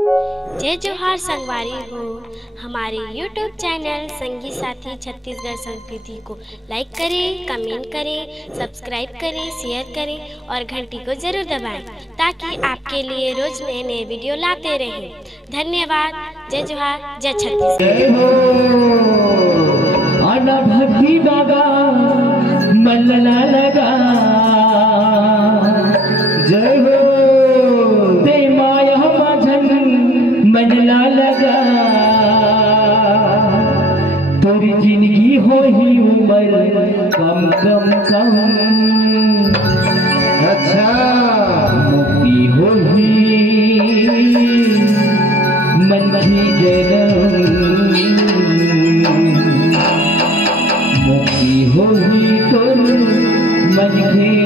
जय जोहार संगवारी हो। हमारे YouTube चैनल संगी साथी छत्तीसगढ़ संस्कृति को लाइक करें, कमेंट करें, सब्सक्राइब करें, शेयर करें और घंटी को जरूर दबाएं ताकि आपके लिए रोज नए नए वीडियो लाते रहें। धन्यवाद। जय जोहार, जय छत्तीसगढ़। भक्ति बाबा मल्ला लगा जय हो ते माया माझन मनला लगा तोरी जिंदगी हो ही उम्र कम कम कम अच्छा मुक्ति हो ही मन की जन्म मुक्ति हो ही तो मन के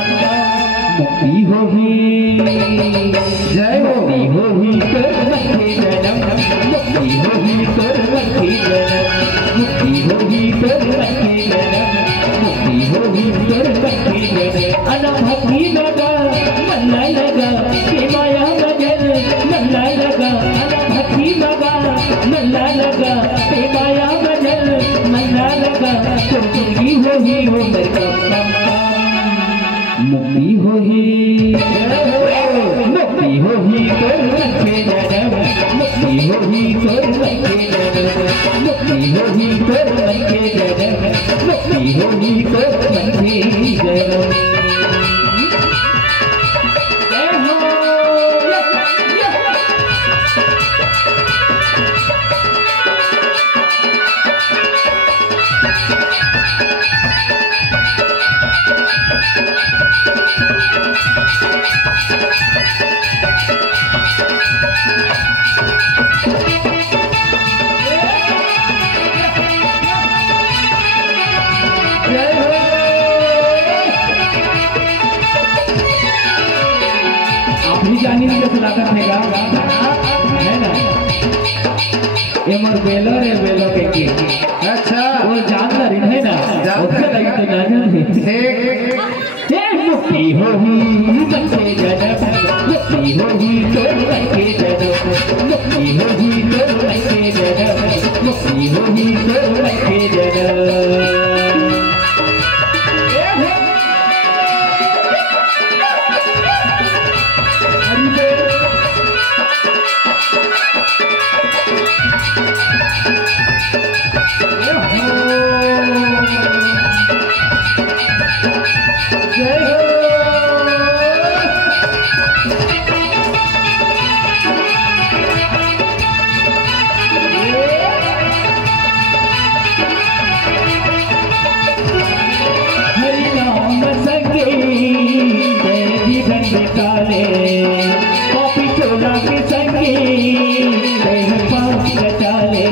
मुक्ति हो ही जय मुक्ति हो ही कर मक्खी जन्म मुक्ति हो ही कर मक्खी जन्म मुक्ति हो ही कर मक्खी जन्म मुक्ति हो ही कर मक्खी जन्म अना भक्ति लगा मल्ला लगा के माया मगन मल्ला लगा अना भक्ति लगा मल्ला लगा के माया मगन मल्ला लगा तो जिंदगी हो ही हो मुक्ति हो ही मुक्ति हो ही कर मक्खी जन्म मुक्ति हो ही कर मक्खी जन्म मुक्ति हो ही कर मक्खी जन्म मुक्ति हो ही कर मक्खी जन्म जानी लागत है ना एमर बेलो रे बेलो के की अच्छा वो जानदार है ना उसके लगी तो जानदार है मुक्ति हो ही बच्चे जन्म मुक्ति हो ही तो बच्चे जन्म मुक्ति हो ही तो बच्चे जन्म मुक्ति हो ही तो बच्चे जन्म कॉपी चोला के संगे पास कटाले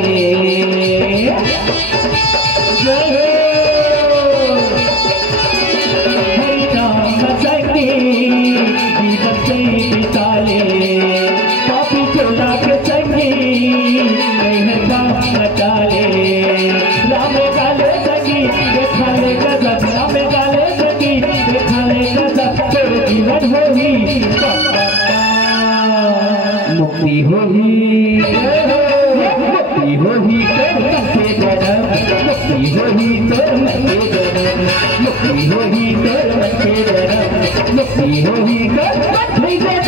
हरि नाम संगे जीवन से बिताले कॉपी चोला के संगे पास कटाले राम गाले संगी खाले गजब राम गाले संगी खाले गजब तेरे जीवन हो ही मुक्ति हो ही मुक्ति हो ही कर मक्खी जन्म मुक्ति हो ही कर मक्खी जन्म मुक्ति हो ही कर मक्खी जन्म मुक्ति हो ही कर मक्खी जन्म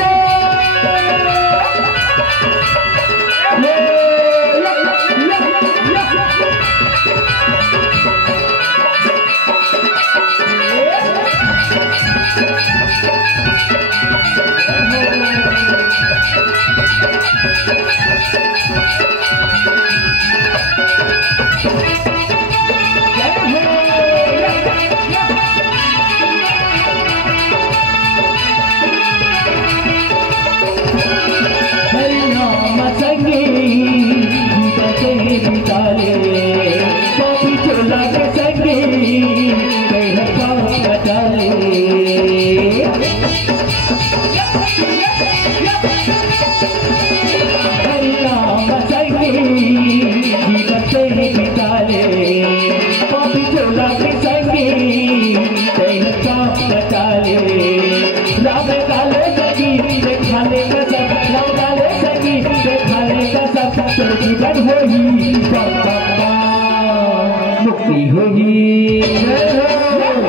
मुक्ति होगी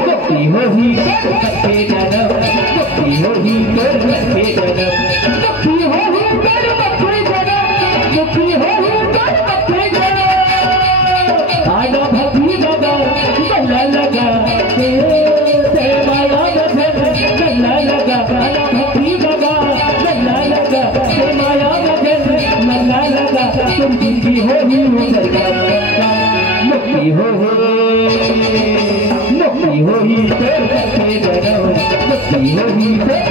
मुक्ति होगी बच्चे जन्म मुक्ति होगी तोर बच्चे जन्म मुक्ति होगी तोर बच्चे जन्म मुक्ति होगी तोर बच्चे जन्म आना भक्ति लगा गला लगा ते माया बधन गला लगा आना भक्ति लगा गला लगा ते माया बधन गला लगा तुम जिंदगी होगी मुक्ति होगी तेरे बच्चे जन्म मुक्ति होगी